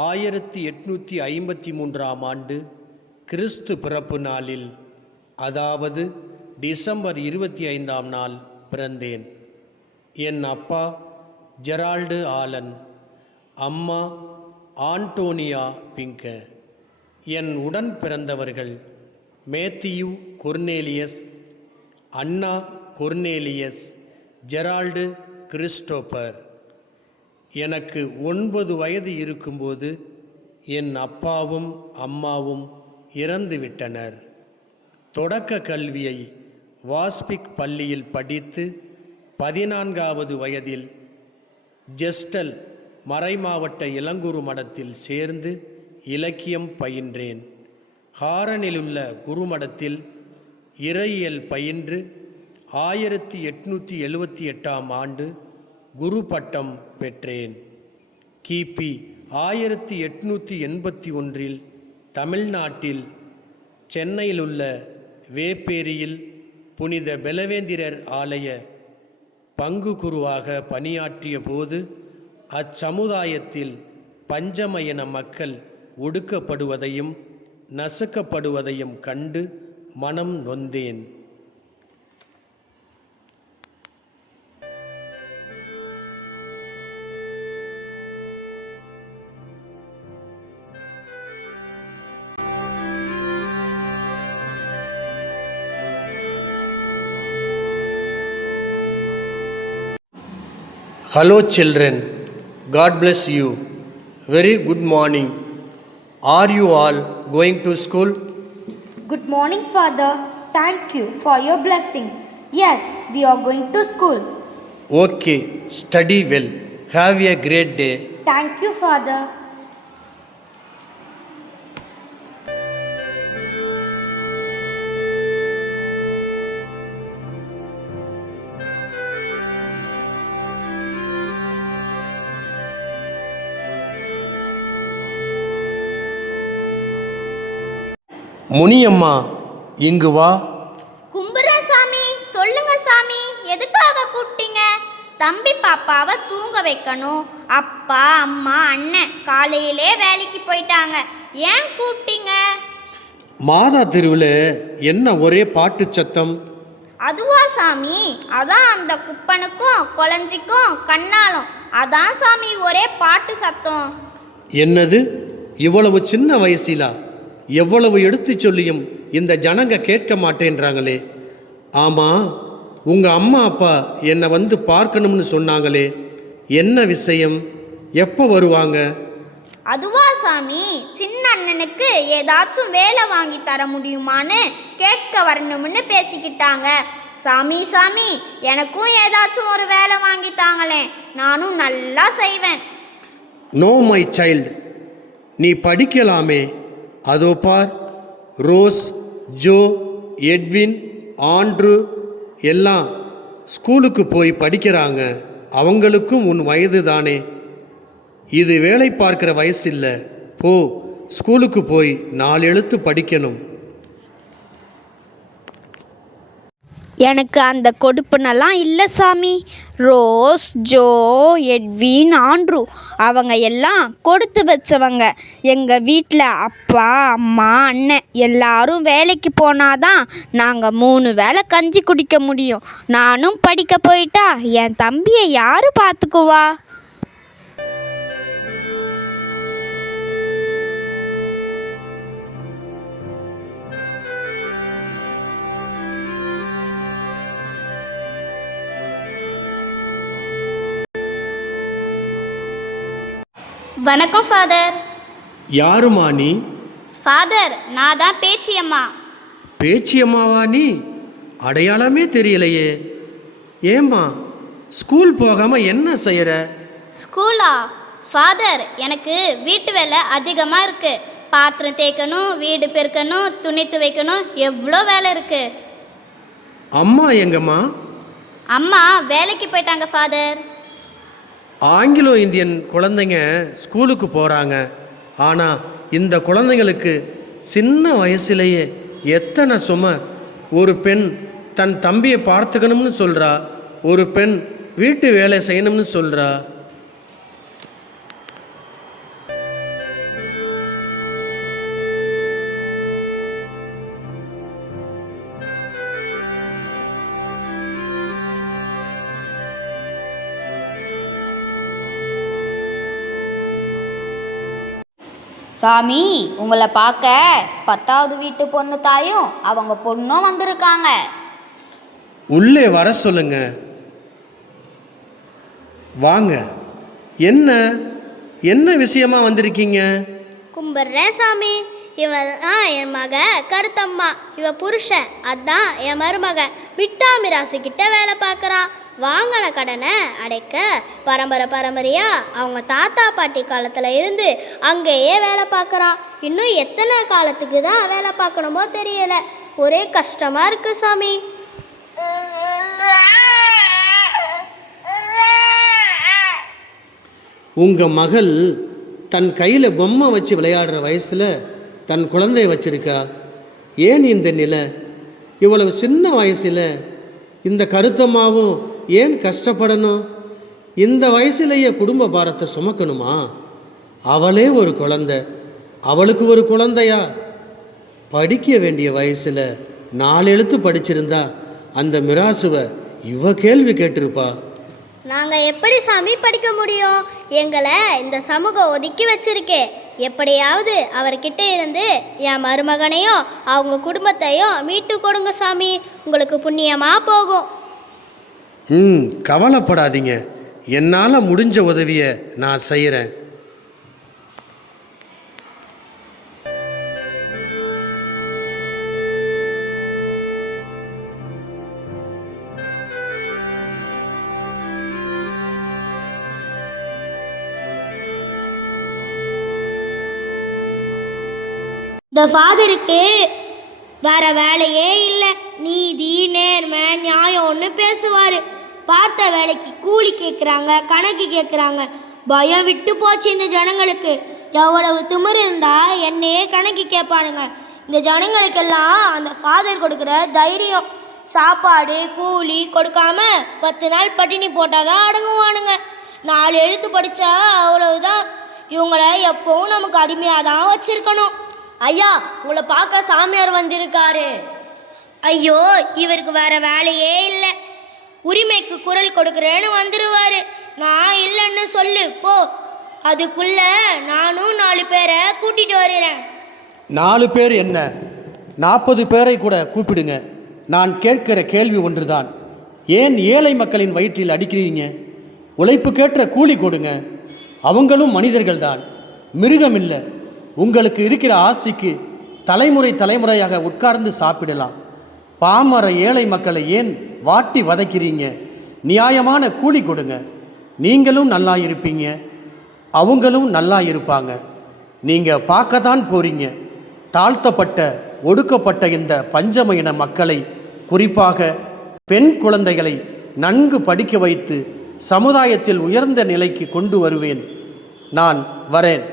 ஆயிரத்தி எட்நூற்றி ஐம்பத்தி மூன்றாம் ஆண்டு கிறிஸ்து பிறப்பு நாளில் அதாவது டிசம்பர் இருபத்தி ஐந்தாம் நாள் பிறந்தேன். என் அப்பா ஜெரால்டு ஆலன் அம்மா ஆண்டோனியா பிங்க என் உடன் பிறந்தவர்கள் மேத்தியூ கொர்னேலியஸ் அண்ணா கொர்னேலியஸ் ஜெரால்டு கிறிஸ்டோபர். எனக்கு ஒன்பது வயது இருக்கும்போது என் அப்பாவும் அம்மாவும் இறந்துவிட்டனர் தொடக்க கல்வியை வாஸ்பிக் பள்ளியில் படித்து பதினான்காவது வயதில் ஜெஸ்டல் மறைமாவட்ட இளங்குரு மடத்தில் சேர்ந்து இலக்கியம் பயின்றேன். ஹாரனிலுள்ள குருமடத்தில் இறையியல் பயின்று ஆயிரத்தி எட்நூற்றி எழுபத்தி எட்டாம் ஆண்டு குரு பட்டம் பெற்றேன். கிபி ஆயிரத்தி எட்நூற்றி எண்பத்தி ஒன்றில் தமிழ்நாட்டில் சென்னையிலுள்ள வேப்பேரியில் புனித பெலவேந்திரர் ஆலய பங்கு குருவாக பணியாற்றிய போது அச்சமுதாயத்தில் பஞ்சமயன மக்கள் ஒடுக்கப்படுவதையும் நசுக்கப்படுவதையும் கண்டு மனம் நொந்தேன். Hello, children. God bless you. Very good morning. Are you all going to school? Good morning, Father. Thank you for your blessings. Yes, we are going to school. Okay, study well. Have a great day. Thank you, Father. Muniyamma இங்கு வா. கும்புறேன் சாமி சொல்லுங்க சாமி எதுக்காக கூப்பிட்டீங்க? தம்பி பாப்பாவை தூங்க வைக்கணும். அப்பா அம்மா அண்ணன் காலையிலே வேலைக்கு போயிட்டாங்க. ஏன் கூப்பிட்டீங்க? மாதா தெருவில் என்ன ஒரே பாட்டு சத்தம்? அதுவா சாமி அதான் அந்த குப்பனுக்கும் குழஞ்சிக்கும் கண்ணாலும். அதான் சாமி ஒரே பாட்டு சத்தம். என்னது? இவ்வளவு சின்ன வயசிலா? எவ்வளவு எடுத்துச் சொல்லியும் இந்த ஜனங்க கேட்க மாட்டேன்றாங்களே. ஆமாம் உங்கள் அம்மா அப்பா என்னை வந்து பார்க்கணும்னு சொன்னாங்களே. என்ன விஷயம்? எப்போ வருவாங்க? அதுவா சாமி சின்ன அண்ணனுக்கு ஏதாச்சும் வேலை வாங்கி தர முடியுமான்னு கேட்க வரணும்னு பேசிக்கிட்டாங்க. சாமி சாமி எனக்கும் ஏதாச்சும் ஒரு வேலை வாங்கி தாங்களேன் நானும் நல்லா செய்வேன். நோ மை சைல்டு நீ படிக்கலாமே. அதோ பார் ரோஸ் ஜோ எட்வின் ஆண்ட்ரு எல்லாம் ஸ்கூலுக்கு போய் படிக்கிறாங்க. அவங்களுக்கும் உன் வயது தானே. இது வேலை பார்க்குற வயசு இல்லை போ ஸ்கூலுக்கு போய் நாலு எழுத்து படிக்கணும். எனக்கு அந்த கொடுப்புனெல்லாம் இல்லை சாமி. Rose Joe Edwin Andrew. அவங்க எல்லாம் கொடுத்து வச்சவங்க. எங்கள் வீட்டில் அப்பா அம்மா அண்ணன் எல்லாரும் வேலைக்கு போனாதான் நாங்கள் மூணு வேளை கஞ்சி குடிக்க முடியும். நானும் படிக்க போயிட்டா என் தம்பியை யார் பார்த்துக்குவா? வணக்கம் ஃபாதர் யாருமா நீ? ஃபாதர் நான் தான் பேச்சியம்மா. பேச்சியம்மாவா நீ? அடையாளமே தெரியலையே. ஏம்மா ஸ்கூல் போகாமல் என்ன செய்கிற ஸ்கூலா ஃபாதர் எனக்கு வீட்டு வேலை அதிகமாக இருக்குது பாத்திரம் தேய்க்கணும் வீடு பெருக்கணும் துணி துவைக்கணும் எவ்வளோ வேலை இருக்குது அம்மா எங்கம்மா? அம்மா வேலைக்கு போயிட்டாங்க ஃபாதர் ஆங்கிலோ இந்தியன் குழந்தைங்க ஸ்கூலுக்கு போகிறாங்க ஆனால் இந்த குழந்தைங்களுக்கு சின்ன வயசுலேயே எத்தனை சுமை ஒரு பெண் தன் தம்பியை பார்த்துக்கணும்னு சொல்கிறா ஒரு பெண் வீட்டு வேலை செய்யணும்னு சொல்கிறா சாமி உங்களை பார்க்க பத்தாவது வீட்டு பொண்ணு தாயும் அவங்க பொண்ணும் வந்திருக்காங்க. உள்ளே வர சொல்லுங்க. வாங்க. என்ன என்ன விஷயமா வந்திருக்கீங்க? கும்பிட்றேன் சாமி. இவ தான் என் மக கருத்தம்மா. இவ புருஷன். அதான் என் மருமகன். விட்டாமி ராசி கிட்ட வேலை பார்க்குறான். வாங்கின கடனை அடைக்க பரம்பரை பரம்பரையாக அவங்க தாத்தா பாட்டி காலத்தில் இருந்து அங்கேயே வேலை பார்க்குறான். இன்னும் எத்தனை காலத்துக்கு தான் வேலை பார்க்கணுமோ தெரியல. ஒரே கஷ்டமாக இருக்குது சாமி. உங்கள் மகள் தன் கையில் பொம்மை வச்சு விளையாடுற வயசில் தன் குழந்தைய வச்சிருக்கா? ஏன் இந்த நிலை? இவ்வளவு சின்ன வயசில் இந்த கருத்தமாகவும் ஏன் கஷ்டப்படணும்? இந்த வயசுலேயே குடும்ப பாரத்தை சுமக்கணுமா? அவளே ஒரு குழந்தை. அவளுக்கு ஒரு குழந்தையா? படிக்க வேண்டிய வயசில் நாலு எழுத்து படிச்சிருந்தா அந்த மிராசுவை இவ கேள்வி கேட்டிருப்பா. நாங்கள் எப்படி சாமி படிக்க முடியும்? எங்களை இந்த சமூகம் ஒதுக்கி வச்சிருக்கே. எப்படியாவது அவர்கிட்ட இருந்து என் மருமகனையும் அவங்க குடும்பத்தையும் மீட்டு கொடுங்க சாமி. உங்களுக்கு புண்ணியமாக போகும். ம் கவலைப்படாதீங்க. என்னால் முடிஞ்ச உதவியை நான் செய்கிறேன் இந்த ஃபாதருக்கு வேற வேலையே இல்லை. நீதி நேர்மை நியாயம் ஒன்று பேசுவார். பார்த்த வேலைக்கு கூலி கேட்குறாங்க கணக்கு கேட்குறாங்க பயம் விட்டு போச்சு இந்த ஜனங்களுக்கு. எவ்வளவு திமிர் இருந்தால் என்னையே கணக்கு கேட்பானுங்க. இந்த ஜனங்களுக்கெல்லாம் அந்த ஃபாதர் கொடுக்குற தைரியம். சாப்பாடு கூலி கொடுக்காம பத்து நாள் பட்டினி போட்டால் தான் அடங்குவானுங்க. நாலு எழுத்து படித்தா அவ்வளவுதான். இவங்கள எப்பவும் நமக்கு அடிமையாக தான் வச்சுருக்கணும். ஐயா உங்களை பார்க்க சாமியார் வந்திருக்காரு. ஐயோ இவருக்கு வேற வேலையே இல்லை. உரிமைக்கு குரல் கொடுக்குறேன்னு வந்துடுவார் நான் இல்லைன்னு சொல்லு போ. அதுக்குள்ள நானும் நாலு பேரை கூட்டிட்டு வருகிறேன். நாலு பேர் என்ன? நாற்பது பேரை கூட கூப்பிடுங்க. நான் கேட்கிற கேள்வி ஒன்றுதான். ஏன் ஏழை மக்களின் வயிற்றில் அடிக்கிறீங்க? உழைப்புக்கேற்ற கூலி கொடுங்க. அவங்களும் மனிதர்கள்தான். மிருகம் இல்லை உங்களுக்கு இருக்கிற ஆசைக்கு தலைமுறை தலைமுறையாக உட்கார்ந்து சாப்பிடலாம். பாமர ஏழை மக்களை ஏன் வாட்டி வதைக்கிறீங்க? நியாயமான கூலி கொடுங்க. நீங்களும் நல்லா இருப்பீங்க அவங்களும் நல்லா இருப்பாங்க நீங்கள் பார்க்க தான் போகிறீங்க தாழ்த்தப்பட்ட ஒடுக்கப்பட்ட இந்த பஞ்சம இன மக்களை குறிப்பாக பெண் குழந்தைகளை நன்கு படிக்க வைத்து சமுதாயத்தில் உயர்ந்த நிலைக்கு கொண்டு வருவேன். நான் வரேன்.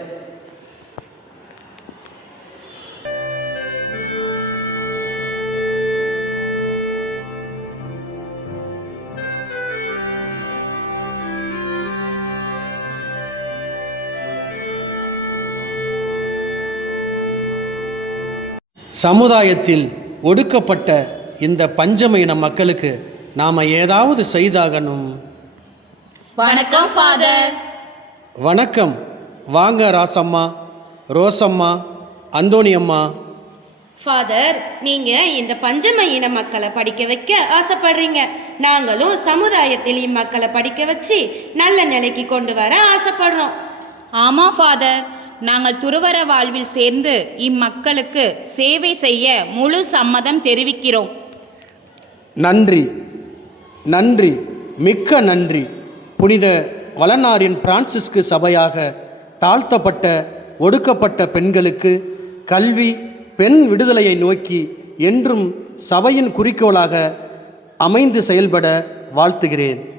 சமுதாயத்தில் ஒடுக்கப்பட்ட இந்த பஞ்சம இன மக்களுக்கு நாம் ஏதாவது செய்தாகணும். வணக்கம் ஃபாதர் வணக்கம். வாங்க ராசம்மா ரோசம்மா அந்தோணி அம்மா ஃபாதர் நீங்க இந்த பஞ்சம இன மக்களை படிக்க வைக்க ஆசைப்படுறீங்க. நாங்களும் சமுதாயத்தில் இம்மக்களை படிக்க வச்சு நல்ல நிலைக்கு கொண்டு வர ஆசைப்படுறோம். ஆமாம் ஃபாதர் நாங்கள் துருவர வாழ்வில் சேர்ந்து இம்மக்களுக்கு சேவை செய்ய முழு சம்மதம் தெரிவிக்கிறோம். நன்றி. நன்றி. மிக்க நன்றி. புனித வளனாரின் பிரான்சிஸ்கு சபையாக தாழ்த்தப்பட்ட ஒடுக்கப்பட்ட பெண்களுக்கு கல்வி பெண் விடுதலையை நோக்கி என்றும் சபையின் குறிக்கோளாக அமைந்து செயல்பட வாழ்த்துகிறேன்.